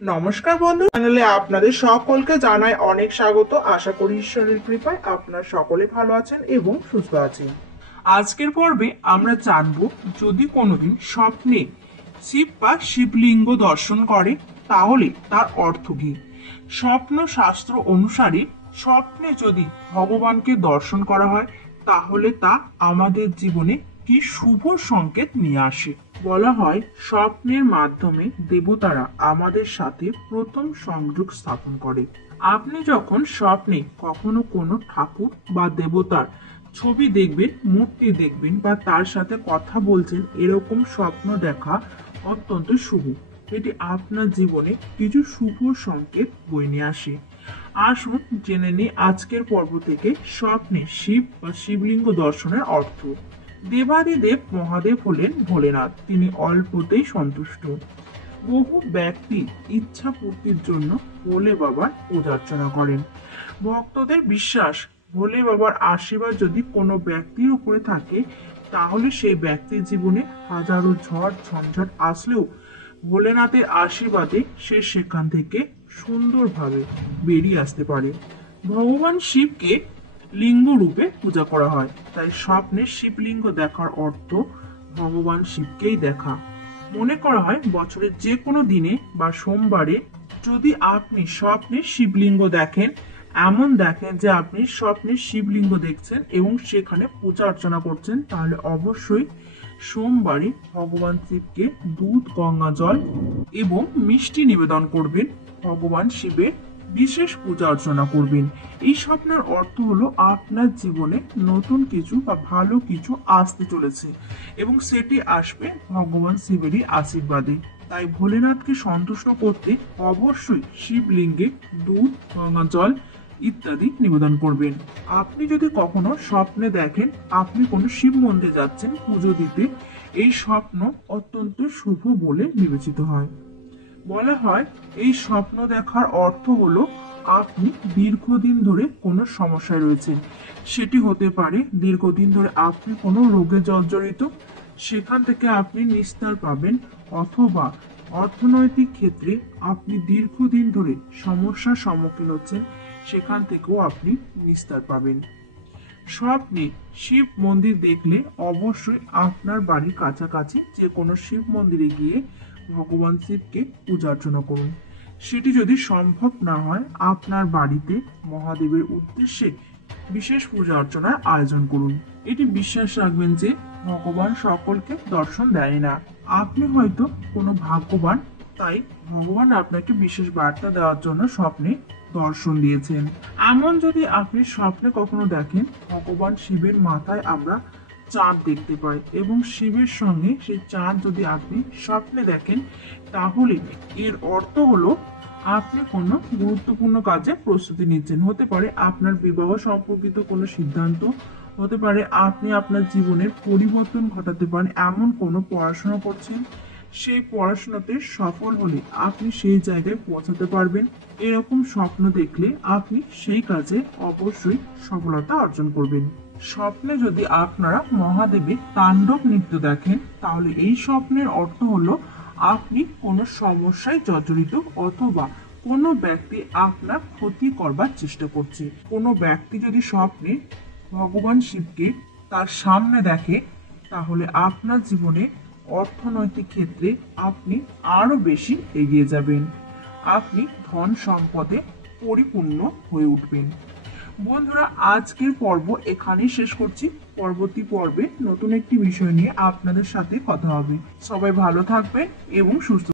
নমস্কার বন্ধু, চ্যানেলে আপনাদের সকলকে জানাই অনেক স্বাগত। আশা করি ঈশ্বরের কৃপায় আপনারা সকলে ভালো আছেন এবং সুস্থ আছেন। আজকের পর্বে আমরা জানব, যদি কোনোদিন স্বপ্নে শিব বা শিবলিঙ্গ দর্শন করে তাহলে তার অর্থ কী। স্বপ্ন শাস্ত্র অনুসারে স্বপ্নে যদি ভগবানকে দর্শন করা হয় তাহলে তা আমাদের জীবনে কি শুভ সংকেত নিয়ে আসে। বলা হয়, স্বপ্নের মাধ্যমে দেবতারা আমাদের সাথে প্রথম সংযোগ স্থাপন করে। আপনি যখন স্বপ্নে কখনো কোনো ঠাকুর বা দেবতার ছবি দেখবেন, মূর্তি দেখবেন বা তার সাথে কথা বলছেন, এরকম স্বপ্ন দেখা অত্যন্ত শুভ। এটি আপনার জীবনে কিছু শুভ সংকেত বয়ে নিয়ে আসে। আসুন জেনে নিই আজকের পর্ব থেকে স্বপ্নে শিব বা শিবলিঙ্গ দর্শনের অর্থ। দেবাদিদেব মহাদেব হলেন ভোলেনাথ। তিনি অল্পতেই সন্তুষ্ট। বহু ব্যক্তি ইচ্ছা পূর্তির জন্য ভোলে বাবার পূজা অর্চনা করেন। ভক্তদের বিশ্বাস, ভোলে বাবার আশীর্বাদ যদি কোনো ব্যক্তির উপরে থাকে তাহলে সেই ব্যক্তির জীবনে হাজারো ঝড় ঝঞ্ঝাট আসলেও ভোলেনাথের আশীর্বাদে সে সেখান থেকে সুন্দরভাবে বেরিয়ে আসতে পারে। ভগবান শিবকে লিঙ্গ রূপে পূজা করা হয়, তাই স্বপ্নে শিবলিঙ্গ দেখার অর্থ ভগবান শিবকেই দেখা। মনে করা হয় বছরের যে কোনো দিনে বা সোমবারে যদি আপনি স্বপ্নে শিবলিঙ্গ দেখেন, এমন দেখেন যে আপনি স্বপ্নে শিবলিঙ্গ দেখছেন এবং সেখানে পূজা অর্চনা করছেন, তাহলে অবশ্যই সোমবারে ভগবান শিবকে দুধ, গঙ্গা জল এবং মিষ্টি নিবেদন করবেন। ভগবান শিবের বিশেষ পূজা অর্চনা করবেন। এই স্বপ্নের অর্থ হলো আপনার জীবনে নতুন কিছু বা ভালো কিছু আসতে চলেছে এবং সেটি আসবে ভগবান শিবেরই আশীর্বাদে। তাই ভোলেনাথকে সন্তুষ্ট করতে অবশ্যই শিবলিঙ্গে দুধ, গঙ্গা জল ইত্যাদি নিবেদন করবেন। আপনি যদি কখনো স্বপ্নে দেখেন আপনি কোনো শিব মন্দিরে যাচ্ছেন পুজো দিতে, এই স্বপ্ন অত্যন্ত শুভ বলে বিবেচিত হয়। বলা হয়, এই স্বপ্ন দেখার অর্থ হলো আপনি দীর্ঘদিন ধরে কোনো সমস্যায় রয়েছেন। সেটি হতে পারে দীর্ঘদিন ধরে আপনি কোনো রোগে জর্জরিত, সেখান থেকে আপনি নিস্তার পাবেন, অথবা অর্থনৈতিক ক্ষেত্রে আপনি দীর্ঘদিন ধরে সমস্যার সম্মুখীন হচ্ছেন, সেখান থেকেও আপনি নিস্তার পাবেন। স্বপ্নে শিব মন্দির দেখলে অবশ্যই আপনার বাড়ির কাছাকাছি যে কোনো শিব মন্দিরে গিয়ে ভগবান শিবকে পূজা অর্চনা করুন। সেটি যদি সম্ভব না হয়, আপনার বাড়িতে মহাদেবের উদ্দেশ্যে বিশেষ পূজা অর্চনার আয়োজন করুন। এটি বিশ্বাস রাখবেন যে ভগবান সকলকে দর্শন দেয় না। আপনি হয়তো কোনো ভাগ্যবান, তাই ভগবান আপনাকে বিশেষ বার্তা দেওয়ার জন্য স্বপ্নে দর্শন দিয়েছেন। এমন যদি আপনি স্বপ্নে কখনো দেখেন ভগবান শিবের মাথায় আমরা চাঁদ দেখতে পাই এবং শিবের সঙ্গে সেই চাঁদ যদি আপনি স্বপ্নে দেখেন, তাহলে এর অর্থ হলো আপনি কোনো গুরুত্বপূর্ণ কাজে প্রস্তুতি নিচ্ছেন। হতে পারে আপনার বিবাহ সম্পর্কিত কোনো সিদ্ধান্ত, হতে পারে আপনি আপনার জীবনের পরিবর্তন ঘটাতে পারেন, এমন কোনো পড়াশোনা করছেন, সেই পড়াশোনাতে সফল হলে আপনি সেই জায়গায় পৌঁছাতে পারবেন। এরকম স্বপ্ন দেখলে আপনি সেই কাজে অবশ্যই সফলতা অর্জন করবেন। স্বপ্নে যদি আপনারা মহাদেবের তাণ্ডব নৃত্য দেখেন তাহলে এই স্বপ্নের অর্থ হলো আপনি কোনো সমস্যায় জর্জরিত, অথবা কোনো ব্যক্তি আপনার ক্ষতি করবার চেষ্টা করছে। কোনো ব্যক্তি যদি স্বপ্নে ভগবান শিবকে তার সামনে দেখে তাহলে আপনার জীবনে অর্থনৈতিক ক্ষেত্রে আপনি আরো বেশি এগিয়ে যাবেন। আপনি ধন সম্পদে পরিপূর্ণ হয়ে উঠবেন। বন্ধুরা, আজকের পর্ব এখানেই শেষ করছি। পরবর্তী পর্বে নতুন একটি বিষয় নিয়ে আপনাদের সাথে কথা হবে। সবাই ভালো থাকবেন এবং সুস্থ